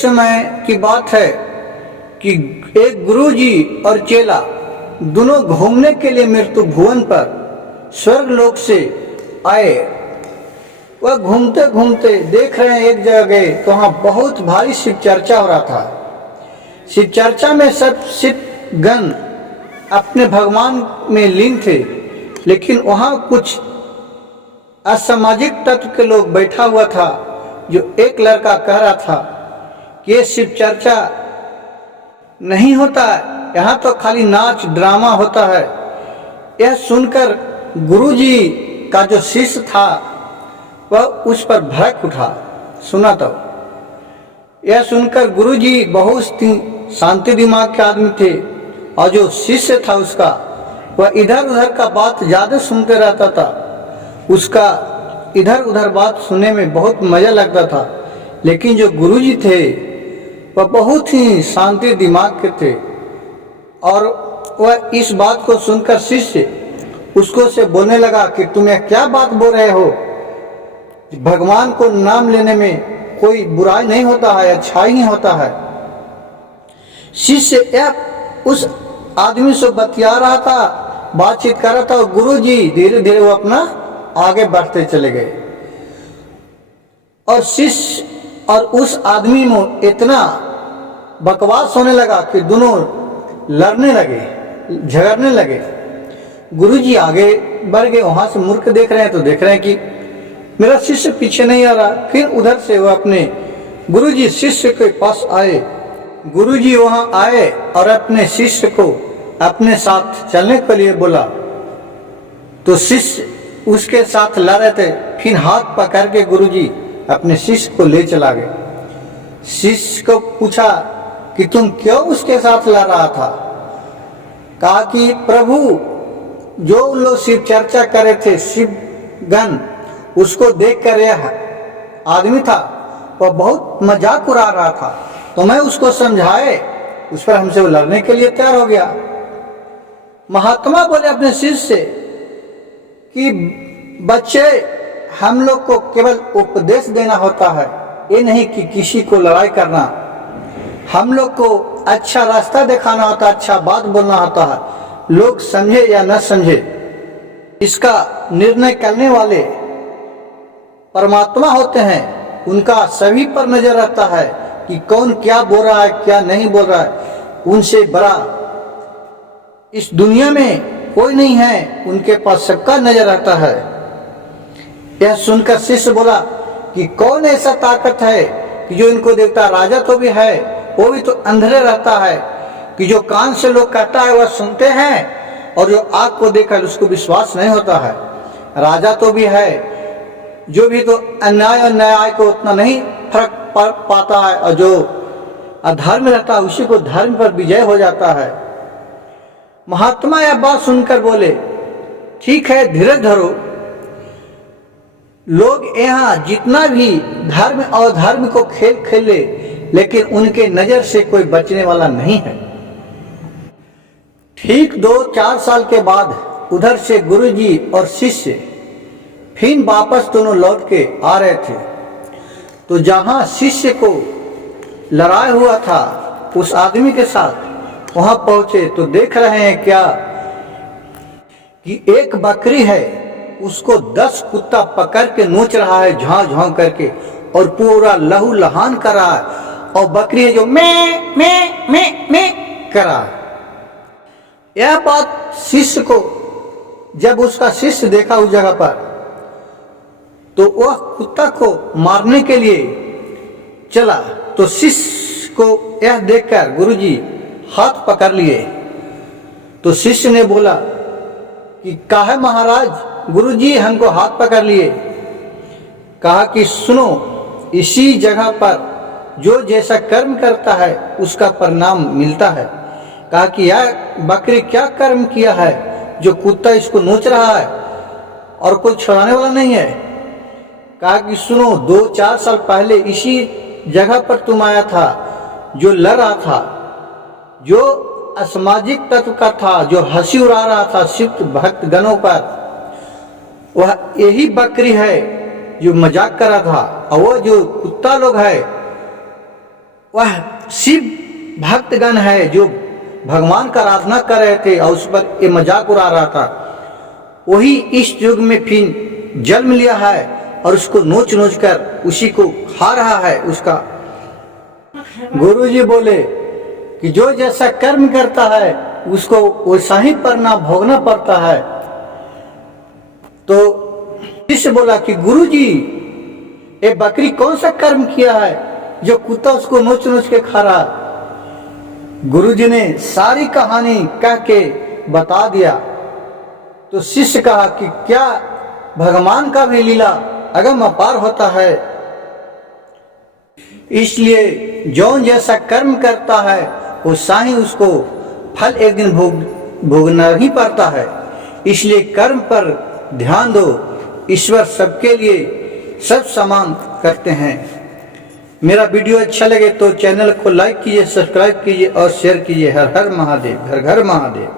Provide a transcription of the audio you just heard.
समय की बात है कि एक गुरुजी और चेला दोनों घूमने के लिए मृत्यु भुवन पर स्वर्गलोक से आए। वह घूमते घूमते देख रहे हैं एक जगह गए तो वहाँ बहुत भारी शिव चर्चा हो रहा था। शिव चर्चा में सब शिवगण अपने भगवान में लीन थे, लेकिन वहाँ कुछ असामाजिक तत्व के लोग बैठा हुआ था। जो एक लड़का कह रहा था कि ये शिव चर्चा नहीं होता है, यहाँ तो खाली नाच ड्रामा होता है। यह सुनकर गुरुजी का जो शिष्य था वह उस पर भड़क उठा। सुना तो यह सुनकर गुरुजी बहुत शांति दिमाग के आदमी थे, और जो शिष्य था उसका वह इधर उधर का बात ज्यादा सुनते रहता था। उसका इधर उधर बात सुनने में बहुत मजा लगता था, लेकिन जो गुरुजी थे वह बहुत ही शांति दिमाग के थे, और वह इस बात को सुनकर शिष्य उसको से बोलने लगा कि तुम्हें क्या बात बोल रहे हो, भगवान को नाम लेने में कोई बुराई नहीं होता है, अच्छाई ही होता है। शिष्य यह उस आदमी से बतिया रहा था, बातचीत कर रहा था, और गुरुजी धीरे धीरे वो अपना आगे बढ़ते चले गए। और शिष्य और उस आदमी में इतना बकवास होने लगा कि दोनों लड़ने लगे, झगड़ने लगे। गुरुजी आगे बढ़ गए, वहां से मुड़ के देख रहे हैं तो देख रहे हैं कि मेरा शिष्य पीछे नहीं आ रहा। फिर उधर से वो अपने गुरुजी शिष्य के पास आए। गुरुजी वहां आए और अपने शिष्य को अपने साथ चलने के लिए बोला, तो शिष्य उसके साथ लड़ रहे थे। फिर हाथ पकड़ के गुरुजी अपने शिष्य को ले चला गए। शिष्य को पूछा कि तुम क्यों उसके साथ लड़ रहा था? कहा कि प्रभु, जो लोग शिव चर्चा कर रहे थे शिवगण, उसको देखकर यह आदमी था वह बहुत मजाक उड़ा रहा था, तो मैं उसको समझाए, उस पर हमसे वो लड़ने के लिए तैयार हो गया। महात्मा बोले अपने शिष्य से कि बच्चे, हम लोग को केवल उपदेश देना होता है, ये नहीं कि किसी को लड़ाई करना। हम लोग को अच्छा रास्ता दिखाना होता है, अच्छा बात बोलना होता है। लोग समझे या न समझे, इसका निर्णय करने वाले परमात्मा होते हैं। उनका सभी पर नजर रहता है कि कौन क्या बोल रहा है, क्या नहीं बोल रहा है। उनसे बड़ा इस दुनिया में कोई नहीं है, उनके पास सबका नजर रहता है। यह सुनकर शिष्य बोला कि कौन ऐसा ताकत है कि जो इनको देखता? राजा तो भी है, वो भी तो अंधेरे रहता है, कि जो कान से लोग कहता है वह सुनते हैं, और जो आंख को देखकर उसको विश्वास नहीं होता है। राजा तो भी है, जो भी तो अन्याय और न्याय को उतना नहीं फर्क पड़ पाता है, और जो अधर्म रहता है उसी को धर्म पर विजय हो जाता है। महात्मा यह बात सुनकर बोले, ठीक है, धीरज धरो। लोग यहाँ जितना भी धर्म और धर्म को खेल खेले, लेकिन उनके नजर से कोई बचने वाला नहीं है। ठीक 2-4 साल के बाद उधर से गुरुजी और शिष्य फिर वापस दोनों लौट के आ रहे थे। तो जहां शिष्य को लड़ाई हुआ था उस आदमी के साथ, वहां पहुंचे तो देख रहे हैं क्या कि एक बकरी है, उसको 10 कुत्ता पकड़ के नोच रहा है, झां झां करके, और पूरा लहू लहान कर रहा है। और बकरी है जो मैं मैं मैं मैं कर रहा है। यह बात शिष्य को, जब उसका शिष्य देखा उस जगह पर, तो वह कुत्ता को मारने के लिए चला। तो शिष्य को यह देखकर गुरुजी हाथ पकड़ लिए। तो शिष्य ने बोला कि काहे महाराज, गुरुजी हमको हाथ पकड़ लिए। कहा कि सुनो, इसी जगह पर जो जैसा कर्म करता है उसका परिणाम मिलता है। कहा कि यह बकरी क्या कर्म किया है जो कुत्ता इसको नोच रहा है और कोई छुड़ाने वाला नहीं है। कहा कि सुनो, 2-4 साल पहले इसी जगह पर तुम आया था, जो लड़ रहा था, जो असामाजिक तत्व का था, जो हंसी उड़ा रहा था शिव भक्त गणों पर, वह यही बकरी है जो मजाक कर रहा था। और वो जो कुत्ता लोग है वह शिव भक्तगण है जो भगवान का आराधना कर रहे थे और उस पर ये मजाक उड़ा रहा था, वही इस युग में फिर जन्म लिया है और उसको नोच नोच कर उसी को खा रहा है उसका। गुरुजी बोले कि जो जैसा कर्म करता है उसको वैसा ही परिणाम भोगना पड़ता है। तो शिष्य बोला कि गुरुजी ये बकरी कौन सा कर्म किया है जो कुत्ता उसको नोच नोच के खा रहा। गुरुजी ने सारी कहानी कह के बता दिया। तो शिष्य कहा कि क्या भगवान का भी लीला अगम अपार होता है, इसलिए जौन जैसा कर्म करता है वो साही उसको फल एक दिन भोगना ही पड़ता है। इसलिए कर्म पर ध्यान दो, ईश्वर सबके लिए सब समान करते हैं। मेरा वीडियो अच्छा लगे तो चैनल को लाइक कीजिए, सब्सक्राइब कीजिए और शेयर कीजिए। हर हर महादेव, घर घर महादेव।